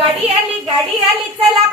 गाडी आली गाडी आली चला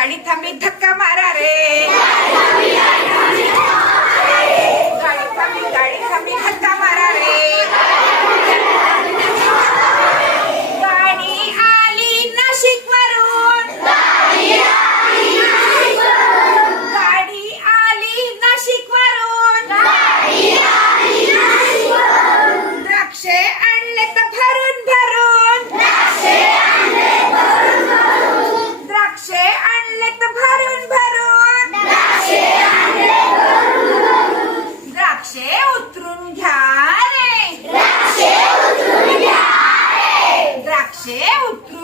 गाडी थमी धक्का मारा रे Nasceu?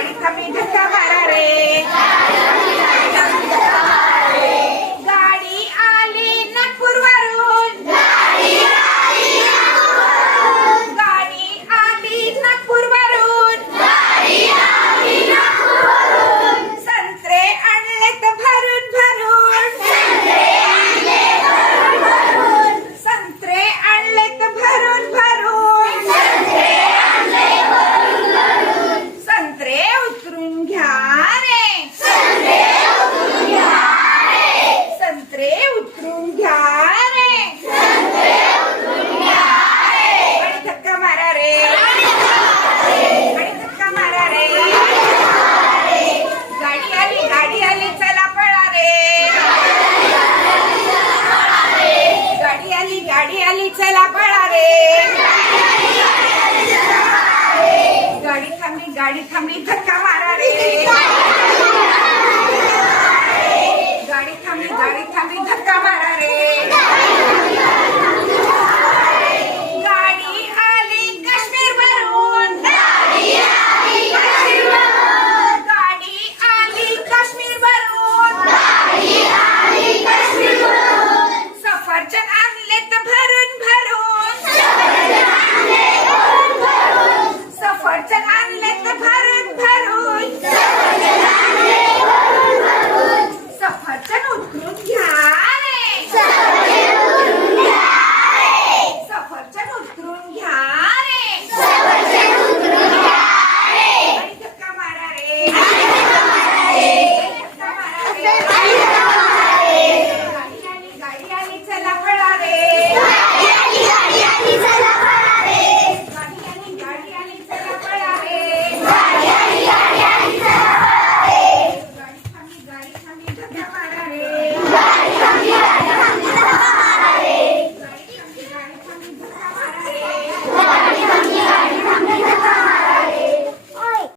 Paris también te escaparé. थांबली गाडी थांबली धक्का मारा रे. गाडी थांबली. गाडी थांबली